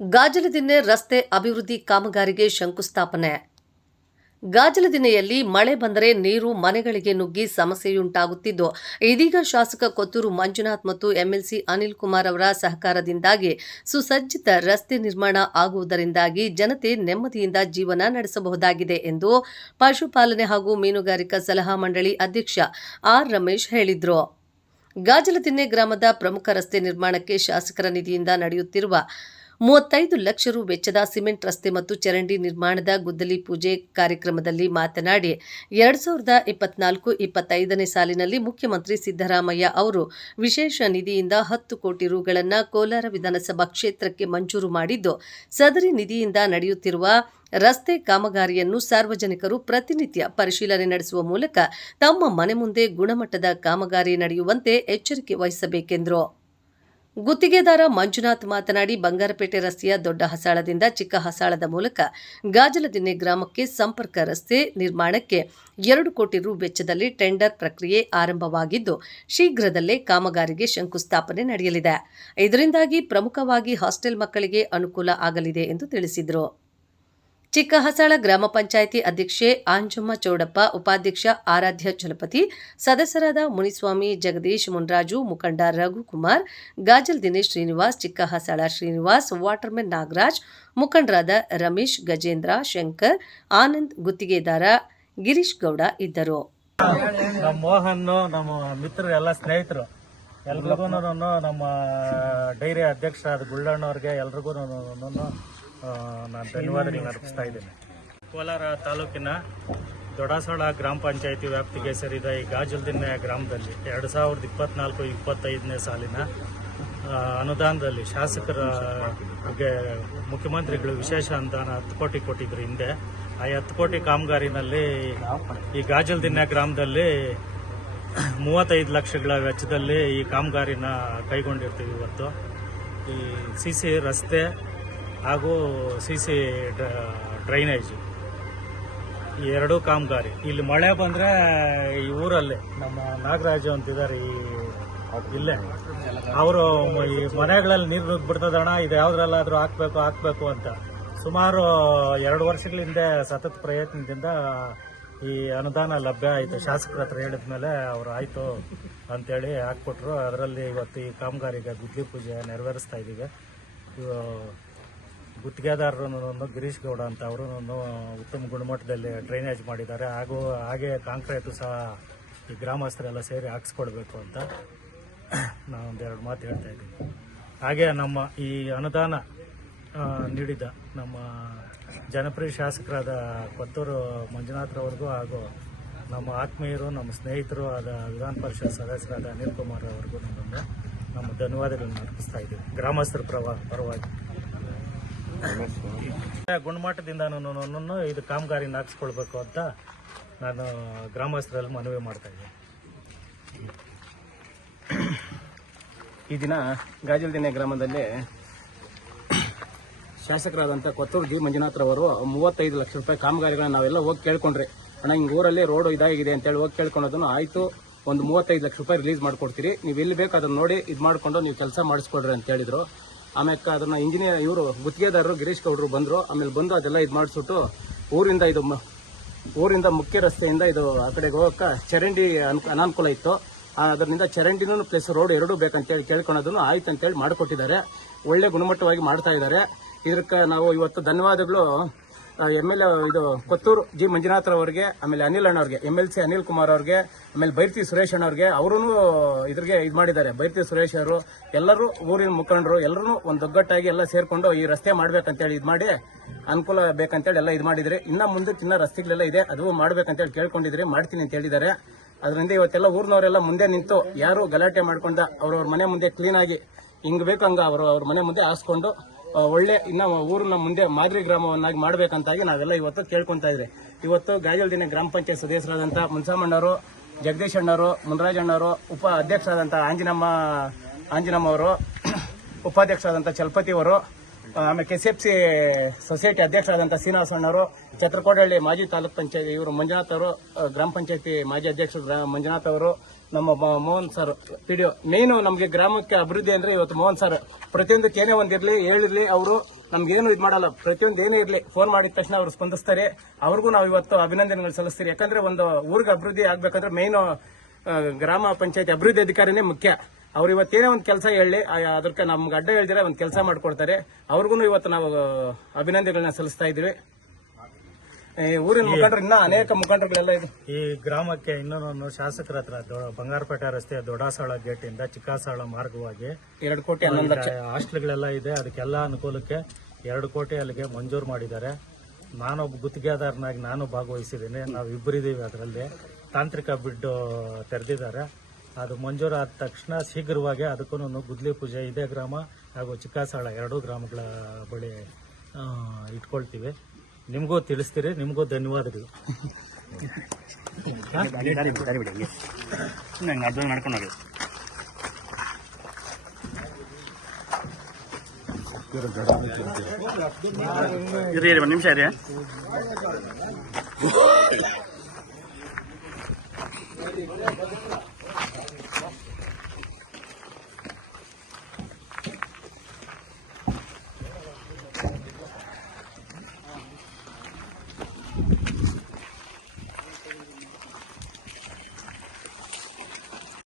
ಗಾಜಲದಿನ್ನೆ ರಸ್ತೆ ಅಭಿವೃದ್ಧಿ ಕಾಮಗಾರಿಗೆ ಶಂಕುಸ್ಥಾಪನೆ. ಗಾಜಲದಿನೆಯಲ್ಲಿ ಮಳೆ ಬಂದರೆ ನೀರು ಮನೆಗಳಿಗೆ ನುಗ್ಗಿ ಸಮಸ್ಯೆಯುಂಟಾಗುತ್ತಿದ್ದು, ಇದೀಗ ಶಾಸಕ ಕೊತ್ತೂರು ಮಂಜುನಾಥ್ ಮತ್ತು ಎಂಎಲ್ಸಿ ಅನಿಲ್ ಕುಮಾರ್ ಅವರ ಸಹಕಾರದಿಂದಾಗಿ ಸುಸಜ್ಜಿತ ರಸ್ತೆ ನಿರ್ಮಾಣ ಆಗುವುದರಿಂದಾಗಿ ಜನತೆ ನೆಮ್ಮದಿಯಿಂದ ಜೀವನ ನಡೆಸಬಹುದಾಗಿದೆ ಎಂದು ಪಶುಪಾಲನೆ ಹಾಗೂ ಮೀನುಗಾರಿಕಾ ಸಲಹಾ ಮಂಡಳಿ ಅಧ್ಯಕ್ಷ ಆರ್ ರಮೇಶ್ ಹೇಳಿದರು. ಗಾಜಲದಿನ್ನೆ ಗ್ರಾಮದ ಪ್ರಮುಖ ರಸ್ತೆ ನಿರ್ಮಾಣಕ್ಕೆ ಶಾಸಕರ ನಿಧಿಯಿಂದ ನಡೆಯುತ್ತಿರುವ ಮೂವತ್ತೈದು ಲಕ್ಷ ರು ವೆಚ್ಚದ ಸಿಮೆಂಟ್ ರಸ್ತೆ ಮತ್ತು ಚರಂಡಿ ನಿರ್ಮಾಣದ ಗುದ್ದಲಿ ಪೂಜೆ ಕಾರ್ಯಕ್ರಮದಲ್ಲಿ ಮಾತನಾಡಿ, ಎರಡ್ ಸಾವಿರದ ಇಪ್ಪತ್ನಾಲ್ಕು ಇಪ್ಪತ್ತೈದನೇ ಸಾಲಿನಲ್ಲಿ ಮುಖ್ಯಮಂತ್ರಿ ಸಿದ್ದರಾಮಯ್ಯ ಅವರು ವಿಶೇಷ ನಿಧಿಯಿಂದ ಹತ್ತು ಕೋಟಿ ರುಗಳನ್ನು ಕೋಲಾರ ವಿಧಾನಸಭಾ ಕ್ಷೇತ್ರಕ್ಕೆ ಮಂಜೂರು ಮಾಡಿದ್ದು, ಸದರಿ ನಿಧಿಯಿಂದ ನಡೆಯುತ್ತಿರುವ ರಸ್ತೆ ಕಾಮಗಾರಿಯನ್ನು ಸಾರ್ವಜನಿಕರು ಪ್ರತಿನಿತ್ಯ ಪರಿಶೀಲನೆ ನಡೆಸುವ ಮೂಲಕ ತಮ್ಮ ಮನೆ ಮುಂದೆ ಗುಣಮಟ್ಟದ ಕಾಮಗಾರಿ ನಡೆಯುವಂತೆ ಎಚ್ಚರಿಕೆ ವಹಿಸಬೇಕೆಂದರು. ಗುತ್ತಿಗೆದಾರ ಮಂಜುನಾಥ್ ಮಾತನಾಡಿ, ಬಂಗಾರಪೇಟೆ ರಸ್ತೆಯ ದೊಡ್ಡ ಹಸಾಳದಿಂದ ಚಿಕ್ಕ ಹಸಾಳದ ಮೂಲಕ ಗಾಜಲದಿನ್ನೆ ಗ್ರಾಮಕ್ಕೆ ಸಂಪರ್ಕ ರಸ್ತೆ ನಿರ್ಮಾಣಕ್ಕೆ ಎರಡು ಕೋಟಿ ರು ವೆಚ್ಚದಲ್ಲಿ ಟೆಂಡರ್ ಪ್ರಕ್ರಿಯೆ ಆರಂಭವಾಗಿದ್ದು, ಶೀಘ್ರದಲ್ಲೇ ಕಾಮಗಾರಿಗೆ ಶಂಕುಸ್ಥಾಪನೆ ನಡೆಯಲಿದೆ. ಇದರಿಂದಾಗಿ ಪ್ರಮುಖವಾಗಿ ಹಾಸ್ಟೆಲ್ ಮಕ್ಕಳಿಗೆ ಅನುಕೂಲ ಆಗಲಿದೆ ಎಂದು ತಿಳಿಸಿದರು. ಚಿಕ್ಕಹಸಾಳ ಗ್ರಾಮ ಪಂಚಾಯಿತಿ ಅಧ್ಯಕ್ಷೆ ಆಂಜಮ್ಮ ಚೌಡಪ್ಪ, ಉಪಾಧ್ಯಕ್ಷ ಆರಾಧ್ಯ ಚಲಪತಿ, ಸದಸ್ಯರಾದ ಮುನಿಸ್ವಾಮಿ ಜಗದೀಶ್ ಮುನ್ರಾಜು, ಮುಖಂಡ ರಘುಕುಮಾರ್, ಗಾಜಲ್ ದಿನೇಶ್ ಶ್ರೀನಿವಾಸ್, ಚಿಕ್ಕಹಸಾಳ ಶ್ರೀನಿವಾಸ್, ವಾಟರ್ಮೆನ್ ನಾಗರಾಜ್, ಮುಖಂಡರಾದ ರಮೇಶ್ ಗಜೇಂದ್ರ, ಶಂಕರ್, ಆನಂದ್ ಗುತ್ತಿಗೆದಾರ ಗಿರೀಶ್ ಗೌಡ ಇದ್ದರು. ನಮ್ಮ ಮೋಹನ್ ನಮ್ಮ ಎಲ್ಲ ಸ್ನೇಹಿತರು, ಎಲ್ರಿಗೂ ನಮ್ಮ ಡೈರಿ ಅಧ್ಯಕ್ಷ ಗುಳ್ಳಣ್ಣವ್ರಿಗೆ ಎಲ್ರಿಗೂ ನಾನು ಧನ್ಯವಾದಗಳು ಅರ್ಪಿಸ್ತಾ ಇದ್ದೇನೆ. ಕೋಲಾರ ತಾಲೂಕಿನ ದೊಡಾಸಳ ಗ್ರಾಮ ಪಂಚಾಯತಿ ವ್ಯಾಪ್ತಿಗೆ ಸೇರಿದ ಈ ಗಾಜಲ್ದಿನ್ನೆ ಗ್ರಾಮದಲ್ಲಿ ಎರಡು ಸಾವಿರದ ಇಪ್ಪತ್ನಾಲ್ಕು ಇಪ್ಪತ್ತೈದನೇ ಸಾಲಿನ ಅನುದಾನದಲ್ಲಿ ಶಾಸಕರ, ಗೆ ಮುಖ್ಯಮಂತ್ರಿಗಳು ವಿಶೇಷ ಅನುದಾನ ಹತ್ತು ಕೋಟಿ ಕೊಟ್ಟಿದ್ರು ಹಿಂದೆ. ಆ ಹತ್ತು ಕೋಟಿ ಕಾಮಗಾರಿನಲ್ಲಿ ಈ ಗಾಜಲ್ದಿನ್ನೆ ಗ್ರಾಮದಲ್ಲಿ ಮೂವತ್ತೈದು ಲಕ್ಷಗಳ ವೆಚ್ಚದಲ್ಲಿ ಈ ಕಾಮಗಾರಿನ ಕೈಗೊಂಡಿರ್ತೀವಿ ಇವತ್ತು. ಈ ಸಿ ಸಿ ರಸ್ತೆ ಹಾಗೂ ಸಿ ಸಿ ಡ್ರೈನೇಜ್ ಈ ಎರಡೂ ಕಾಮಗಾರಿ. ಇಲ್ಲಿ ಮಳೆ ಬಂದ್ರೆ ಈ ಊರಲ್ಲಿ, ನಮ್ಮ ನಾಗರಾಜು ಅಂತಿದ್ದಾರೆ ಈ ಇಲ್ಲೇ. ಅವರು ಈ ಮನೆಗಳಲ್ಲಿ ನೀರು ನುಗ್ಗಿಬಿಡ್ತದಣ ಇದು ಯಾವ್ದ್ರಲ್ಲಾದ್ರೂ ಹಾಕ್ಬೇಕು ಹಾಕ್ಬೇಕು ಅಂತ. ಸುಮಾರು ಎರಡು ವರ್ಷಗಳ ಹಿಂದೆ ಸತತ ಪ್ರಯತ್ನದಿಂದ ಈ ಅನುದಾನ ಲಭ್ಯ ಆಯಿತು. ಶಾಸಕರ ಹತ್ರ ಹೇಳಿದ ಮೇಲೆ ಅವರು ಆಯಿತು ಅಂತೇಳಿ ಹಾಕ್ಬಿಟ್ರು. ಅದರಲ್ಲಿ ಇವತ್ತು ಈ ಕಾಮಗಾರಿಗೆ ಗುದ್ಲಿ ಪೂಜೆ ನೆರವೇರಿಸ್ತಾ ಇದ್ದೀವಿ ಇವು ಗುತ್ತಿಗೆದಾರರು ಗಿರೀಶ್ ಗೌಡ ಅಂತ ಅವರು ಉತ್ತಮ ಗುಣಮಟ್ಟದಲ್ಲಿ ಡ್ರೈನೇಜ್ ಮಾಡಿದ್ದಾರೆ. ಹಾಗೂ ಹಾಗೆ ಕಾಂಕ್ರೀಟು ಸಹ ಈ ಗ್ರಾಮಸ್ಥರೆಲ್ಲ ಸೇರಿ ಹಾಕ್ಸ್ಕೊಡ್ಬೇಕು ಅಂತ ನಾನು ಒಂದೆರಡು ಮಾತು ಹೇಳ್ತಾ ಇದ್ದೀನಿ. ಹಾಗೆ ನಮ್ಮ ಈ ಅನುದಾನ ನೀಡಿದ ನಮ್ಮ ಜನಪ್ರಿಯ ಶಾಸಕರಾದ ಕೊತ್ತೂರು ಮಂಜುನಾಥ್ರವ್ರಿಗೂ ಹಾಗೂ ನಮ್ಮ ಆತ್ಮೀಯರು, ನಮ್ಮ ಸ್ನೇಹಿತರು ಆದ ವಿಧಾನ ಪರಿಷತ್ ಸದಸ್ಯರಾದ ಅನಿಲ್ ಕುಮಾರ್ ಅವ್ರಿಗೂ ನಮ್ಮನ್ನು ನಮ್ಮ ಧನ್ಯವಾದಗಳನ್ನು ಅರ್ಪಿಸ್ತಾ ಇದ್ದೀವಿ ಗ್ರಾಮಸ್ಥರ ಪ್ರವಾ, ಪರವಾಗಿ. ಗುಣಮಟ್ಟದಿಂದ ನಾನು ಇದು ಕಾಮಗಾರಿನ ಹಾಕ್ಸ್ಕೊಳ್ಬೇಕು ಅಂತ ನಾನು ಗ್ರಾಮಸ್ಥರಲ್ಲಿ ಮನವಿ ಮಾಡ್ತಾ ಇದ್ದೀನಿ. ಈ ದಿನ ಗಾಜಲ್ದಿನೆ ಗ್ರಾಮದಲ್ಲಿ ಶಾಸಕರಾದಂಥ ಕೊತ್ತೂರು ಜಿ ಮಂಜುನಾಥ್ರವರು ಮೂವತ್ತೈದು ಲಕ್ಷ ರೂಪಾಯಿ ಕಾಮಗಾರಿಗಳನ್ನ ನಾವೆಲ್ಲ ಹೋಗಿ ಕೇಳ್ಕೊಂಡ್ರಿ. ಅಣ್ಣ, ಹಿಂಗೆ ಊರಲ್ಲಿ ರೋಡ್ ಇದಾಗಿದೆ ಅಂತೇಳಿ ಹೋಗಿ ಕೇಳ್ಕೊಳೋದನ್ನು ಆಯ್ತು. ಒಂದು ಮೂವತ್ತೈದು ಲಕ್ಷ ರೂಪಾಯಿ ರಿಲೀಸ್ ಮಾಡ್ಕೊಡ್ತೀರಿ. ನೀವು ಎಲ್ಲಿ ಬೇಕು ಅದನ್ನು ನೋಡಿ ಇದು ಮಾಡಿಕೊಂಡು ನೀವು ಕೆಲಸ ಮಾಡಿಸ್ಕೊಡ್ರಿ ಅಂತ ಹೇಳಿದ್ರು. ಆಮೇಲೆ ಅದನ್ನ ಇಂಜಿನಿಯರ್ ಇವರು, ಗುತ್ತಿಗೆದಾರರು ಗಿರೀಶ್ ಗೌಡರು ಬಂದರು. ಆಮೇಲೆ ಬಂದು ಅದೆಲ್ಲ ಇದು ಮಾಡಿಸ್ಬಿಟ್ಟು ಊರಿಂದ ಇದು ಊರಿಂದ ಮುಖ್ಯ ರಸ್ತೆಯಿಂದ ಇದು ಆ ಕಡೆಗೆ ಹೋಗಕ್ಕೆ ಚರಂಡಿ ಅನು- ಅನಾನುಕೂಲ ಇತ್ತು. ಅದರಿಂದ ಚರಂಡಿನೂ ಪ್ಲಸ್ ರೋಡ್ ಎರಡೂ ಬೇಕಂತೇಳಿ ಕೇಳ್ಕೊಳೋದನ್ನು ಆಯ್ತು ಅಂತೇಳಿ ಮಾಡಿಕೊಟ್ಟಿದ್ದಾರೆ. ಒಳ್ಳೆ ಗುಣಮಟ್ಟವಾಗಿ ಮಾಡ್ತಾ ಇದ್ದಾರೆ. ಇದಕ್ಕೆ ನಾವು ಇವತ್ತು ಧನ್ಯವಾದಗಳು. ಎಂ ಎಲ್ ಇದು ಕೊತ್ತೂರು ಜಿ ಮಂಜುನಾಥ್ ಅವರಿಗೆ ಆಮೇಲೆ Anil ಅಣ್ಣವ್ರಿಗೆ, M L C Anil Kumar ಅವ್ರಿಗೆ, ಆಮೇಲೆ ಬೈರ್ತಿ ಸುರೇಶ್ ಅಣ್ಣವ್ರಿಗೆ ಅವರು ಇದ್ರಿಗೆ ಇದು ಮಾಡಿದ್ದಾರೆ. ಬೈರ್ತಿ ಸುರೇಶ್ ಅವರು, ಎಲ್ಲರೂ ಊರಿನ ಮುಖಂಡರು, ಎಲ್ಲರೂ ಒಂದು ಒಗ್ಗಟ್ಟಾಗಿ ಎಲ್ಲ ಸೇರ್ಕೊಂಡು ಈ ರಸ್ತೆ ಮಾಡ್ಬೇಕಂತೇಳಿ ಇದು ಮಾಡಿ, ಅನುಕೂಲ ಬೇಕಂತೇಳಿ ಎಲ್ಲ ಇದು ಮಾಡಿದ್ರಿ. ಇನ್ನ ಮುಂದೆ ಇನ್ನ ರಸ್ತೆಗಳೆಲ್ಲ ಇದೆ, ಅದು ಮಾಡ್ಬೇಕಂತೇಳಿ ಕೇಳ್ಕೊಂಡಿದ್ರಿ, ಮಾಡ್ತೀನಿ ಅಂತ ಹೇಳಿದ್ದಾರೆ. ಅದರಿಂದ ಇವತ್ತೆಲ್ಲ ಊರಿನವರೆಲ್ಲ ಮುಂದೆ ನಿಂತು ಯಾರು ಗಲಾಟೆ ಮಾಡ್ಕೊಂಡ ಅವ್ರವ್ರ ಮನೆ ಮುಂದೆ ಕ್ಲೀನ್ ಆಗಿ ಹಿಂಗ್ ಬೇಕು ಹಂಗ ಅವರು ಅವ್ರ ಮನೆ ಮುಂದೆ ಹಾಸ್ಕೊಂಡು ಒಳ್ಳೆ ಇನ್ನ ಊರನ್ನ ಮುಂದೆ ಮಾದರಿ ಗ್ರಾಮವನ್ನಾಗಿ ಮಾಡಬೇಕಂತಾಗಿ ನಾವೆಲ್ಲ ಇವತ್ತು ಕೇಳ್ಕೊಂತಾ ಇದ್ರಿ ಇವತ್ತು ಗಾಜಲ್ದಿನ ಗ್ರಾಮ ಪಂಚಾಯತ್ ಸದಸ್ಯರಾದಂತ ಮುನ್ಸಾಮಣ್ಣವರು, ಜಗದೀಶ್ ಅಣ್ಣವರು, ಮುನ್ರಾಜ್ ಅಣ್ಣವರು, ಉಪ ಅಧ್ಯಕ್ಷರಾದಂಥ ಆಂಜಿನಮ್ಮ ಆಂಜಿನಮ್ಮ ಅವರು ಉಪಾಧ್ಯಕ್ಷರಾದಂಥ ಚಲಪತಿ ಅವರು ಆಮೇಲೆ K C F C society ಅಧ್ಯಕ್ಷರಾದಂಥ ಶ್ರೀನಿವಾಸ ಅಣ್ಣವರು ಛತ್ರಕೋಟಹಳ್ಳಿ ಮಾಜಿ ತಾಲೂಕ್ ಪಂಚಾಯತ್ ಇವರು ಮಂಜುನಾಥ್ ಅವರು ಗ್ರಾಮ ಪಂಚಾಯತಿ ಮಾಜಿ ಅಧ್ಯಕ್ಷರು ಮಂಜುನಾಥ್ ಅವರು ನಮ್ಮ ಮೋಹನ್ ಸರ್ ಪಿಡಿಒ ಮೇನು ನಮಗೆ ಗ್ರಾಮಕ್ಕೆ ಅಭಿವೃದ್ಧಿ ಅಂದ್ರೆ ಇವತ್ತು ಮೋಹನ್ ಸರ್ ಪ್ರತಿಯೊಂದಕ್ಕೆ ಏನೇ ಒಂದಿರಲಿ ಹೇಳಿರ್ಲಿ, ಅವರು ನಮ್ಗೇನು ಇದು ಮಾಡಲ್ಲ. ಪ್ರತಿಯೊಂದು ಏನೇ ಇರಲಿ ಫೋನ್ ಮಾಡಿದ ತಕ್ಷಣ ಅವರು ಸ್ಪಂದಿಸ್ತಾರೆ. ಅವ್ರಿಗೂ ನಾವು ಇವತ್ತು ಅಭಿನಂದನೆಗಳು ಸಲ್ಲಿಸ್ತೀರಿ. ಯಾಕಂದ್ರೆ ಒಂದು ಊರಿಗೆ ಅಭಿವೃದ್ಧಿ ಆಗ್ಬೇಕಂದ್ರೆ ಮೇನು ಗ್ರಾಮ ಪಂಚಾಯತ್ ಅಭಿವೃದ್ಧಿ ಅಧಿಕಾರಿನೇ ಮುಖ್ಯ. ಅವ್ರು ಇವತ್ತೇನೇ ಒಂದು ಕೆಲಸ ಹೇಳಿ ಅದಕ್ಕೆ ನಮ್ಗೆ ಅಡ್ಡ ಹೇಳಿದ್ರೆ ಒಂದು ಕೆಲಸ ಮಾಡ್ಕೊಡ್ತಾರೆ. ಅವ್ರಿಗೂ ಇವತ್ತು ನಾವು ಅಭಿನಂದನೆಗಳನ್ನ ಸಲ್ಲಿಸ್ತಾ ಇದೀವಿ ಈ ಊರಿನ ಮುಖಂಡರು ಇನ್ನ ಅನೇಕ ಮುಖಂಡರುಗಳೆಲ್ಲ ಇದೆ. ಈ ಗ್ರಾಮಕ್ಕೆ ಇನ್ನೊಂದು ಶಾಸಕರ ಹತ್ರ ದೊ- ಬಂಗಾರಪೇಟೆ ರಸ್ತೆ ದೊಡ್ಡಸಾಳ ಗೇಟ್ ಇಂದ ಚಿಕ್ಕಸಾಳ ಮಾರ್ಗವಾಗಿ ಎರಡು ಕೋಟಿ ಹನ್ನೊಂದು ಲಕ್ಷ. ಹಾಸ್ಟೆಲ್ಗಳೆಲ್ಲ ಇದೆ ಅದಕ್ಕೆಲ್ಲ ಅನುಕೂಲಕ್ಕೆ ಎರಡು ಕೋಟಿ ಅಲ್ಲಿಗೆ ಮಂಜೂರು ಮಾಡಿದ್ದಾರೆ. ನಾನೊಬ್ಬ ಗುತ್ತಿಗೆದಾರನಾಗಿ ನಾನು ಭಾಗವಹಿಸಿದ್ದೀನಿ. ನಾವು ಇಬ್ಬರಿದ್ದೀವಿ ಅದರಲ್ಲಿ. ತಾಂತ್ರಿಕ ಬಿಡ್ಡು ತೆರೆದಿದ್ದಾರೆ. ಅದು ಮಂಜೂರಾದ ತಕ್ಷಣ ಶೀಘ್ರವಾಗಿ ಅದಕ್ಕೂ ಗುದ್ಲಿ ಪೂಜೆ ಇದೇ ಗ್ರಾಮ ಹಾಗೂ ಚಿಕ್ಕಸಾಳ ಎರಡೂ ಗ್ರಾಮಗಳ ಬಳಿ ಆ, ಇಟ್ಕೊಳ್ತೀವಿ. ನಿಮಗೂ ತಿಳಿಸ್ತೀರಿ ನಿಮಗೂ ಧನ್ಯವಾದಗಳು. ಇರಿ ಇರಿ ಒಂದು ನಿಮಿಷ ಇರಿ.